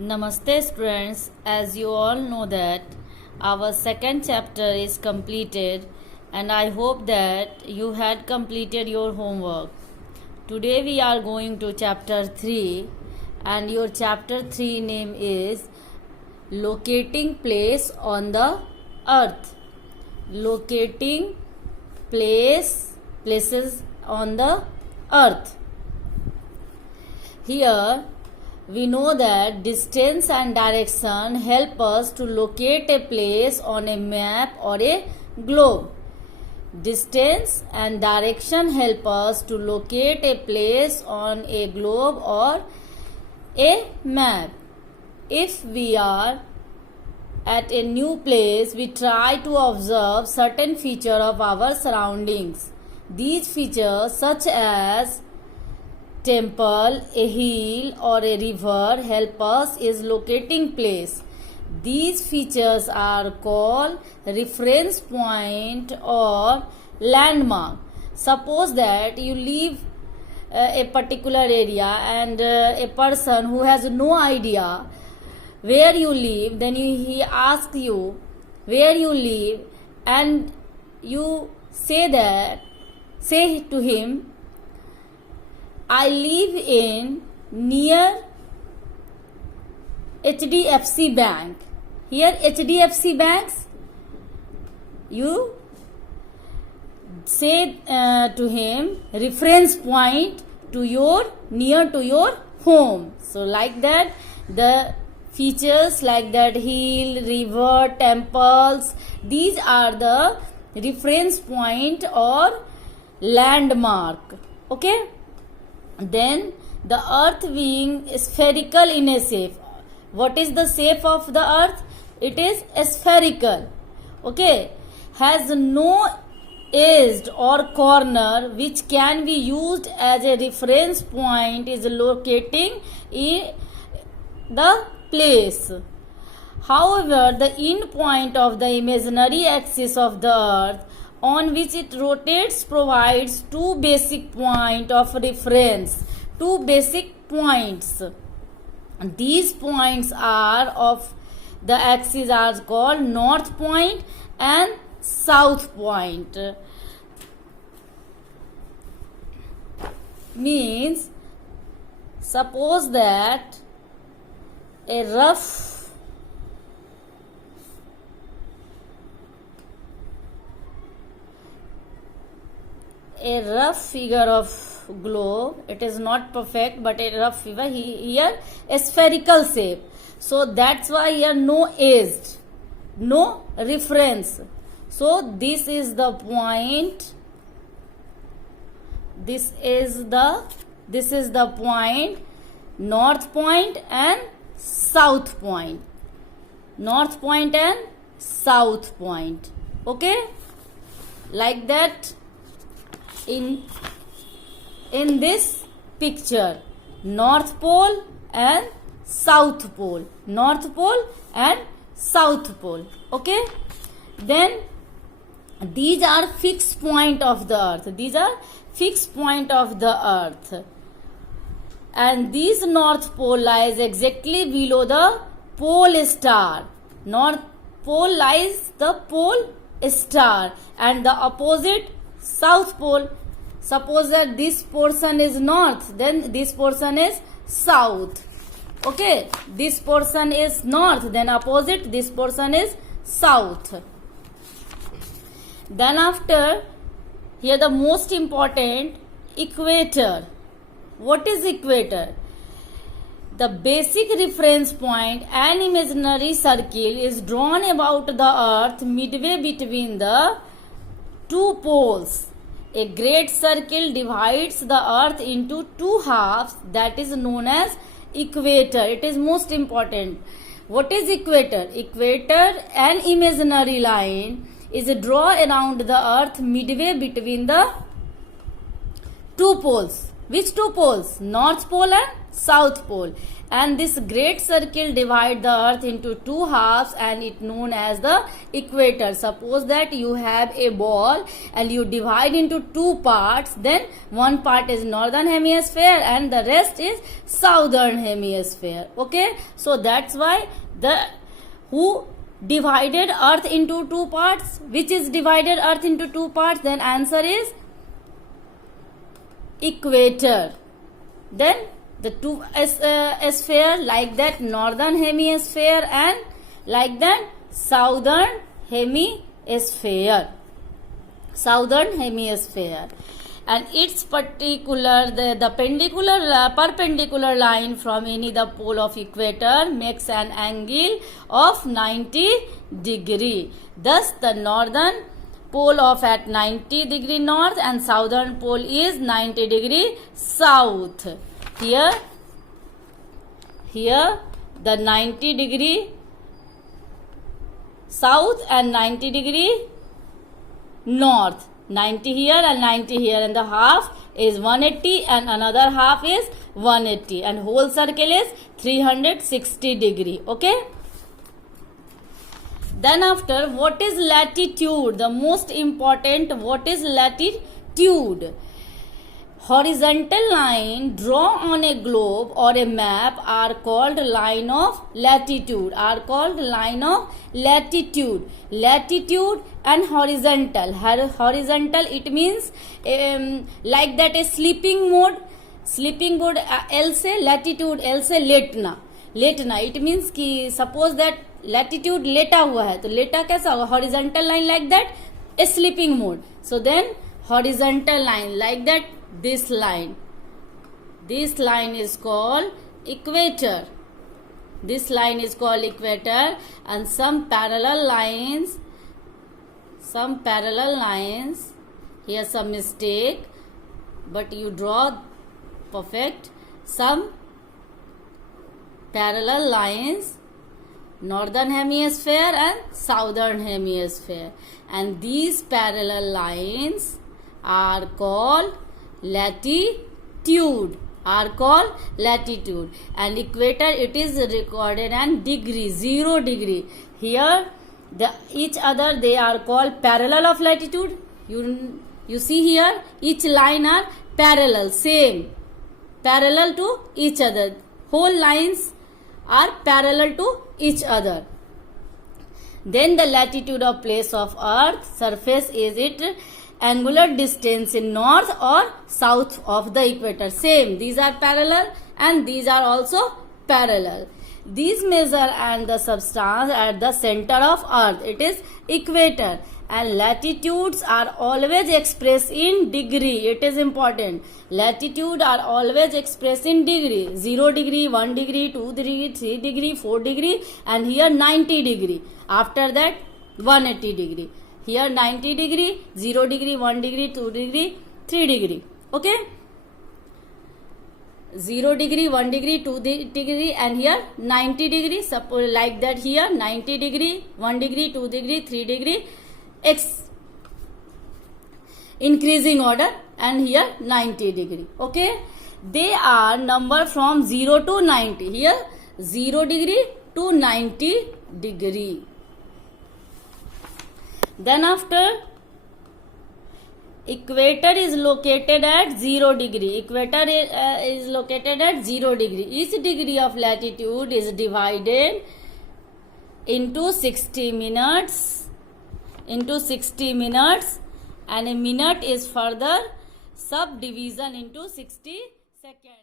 Namaste students, as you all know that our second chapter is completed and I hope that you had completed your homework. Today we are going to chapter 3 and your chapter 3 name is Locating Place on the Earth. Locating places on the earth. Here we know that distance and direction help us to locate a place on a map or a globe. Distance and direction help us to locate a place on a globe or a map. If we are at a new place, we try to observe certain features of our surroundings. These features such as temple, a hill or a river help us is locating place. These features are called reference point or landmark. Suppose that you leave a particular area and a person who has no idea where you live, then he asks you where you live and you say to him, I live in near HDFC Bank. Here HDFC Banks, you say to him reference point to your near to your home. So like that, the features like that hill, river, temples, these are the reference point or landmark. Okay. Then the earth being spherical in a shape. What is the shape of the earth? It is spherical. Okay. Has no edge or corner which can be used as a reference point is locating in the place. However, the end point of the imaginary axis of the earth on which it rotates provides two basic points of reference. Two basic points. These points are of the axis are called north point and south point. Means, suppose that a rough figure of globe, it is not perfect but a rough figure, here a spherical shape, so that's why here no edge, no reference. So this is the point, this is the point, north point and south point, north point and south point. Okay, like that. In this picture, north pole and south pole, north pole and south pole. Okay, then these are fixed point of the earth, these are fixed point of the earth, and this north pole lies exactly below the pole star. North pole lies the pole star and the opposite south pole. Suppose that this portion is north, then this portion is south. Okay, this portion is north, then opposite this portion is south. Then after, here the most important, equator. What is equator? The basic reference point, an imaginary circle is drawn about the earth midway between the two poles. A great circle divides the earth into two halves, that is known as equator. It is most important. What is equator? Equator, an imaginary line, is drawn around the earth midway between the two poles. Which two poles? North pole and south pole. and this great circle divide the earth into two halves and it known as the equator. Suppose that you have a ball and you divide into two parts, then one part is northern hemisphere and the rest is southern hemisphere. Okay, so that's why who divided earth into two parts, which is divided earth into two parts, then answer is equator. Then the two sphere like that northern hemisphere and like that southern hemisphere, and its particular the perpendicular line from any the pole of equator makes an angle of 90 degree. Thus the northern pole of at 90 degree north and southern pole is 90 degree south. Here the 90 degree south and 90 degree north, 90 here and 90 here, and the half is 180 and another half is 180 and whole circle is 360 degree. Okay, then after, what is latitude? The most important, what is latitude? Horizontal line drawn on a globe or a map are called line of latitude. Latitude and horizontal. Horizontal, it means like that a sleeping mode. L से latitude, L से लेटना. It means कि suppose that latitude लेटा हुआ है, तो लेटा कैसा होगा? Horizontal line like that, a sleeping mode. So then horizontal line like that. This line is called equator. And some parallel lines, here some mistake, but you draw perfect. Some parallel lines, northern hemisphere and southern hemisphere, and these parallel lines are called latitude, and equator, it is recorded in degree, 0 degree. Here each other they are called parallel of latitude. You see here each line are parallel, same, parallel to each other. Whole lines are parallel to each other. Then the latitude of place of earth surface is it angular distance in north or south of the equator. Same, these are parallel and these are also parallel. These measure and the substance at the center of earth, it is equator, and latitudes are always expressed in degree. It is important. Latitude are always expressed in degree. 0 degree, 1 degree, 2 degree, 3 degree, 4 degree, and here 90 degree. After that 180 degree. Here 90 degree, 0 degree, 1 degree, 2 degree, 3 degree. Okay? 0 degree, 1 degree, 2 degree, and here 90 degree. Suppose like that here 90 degree, 1 degree, 2 degree, 3 degree, increasing order, and here 90 degree. Okay? They are number from 0 to 90. Here 0 degree to 90 degree. Then after, equator is located at 0 degree. Equator is located at 0 degree. Each degree of latitude is divided into 60 minutes. And a minute is further subdivision into 60 seconds.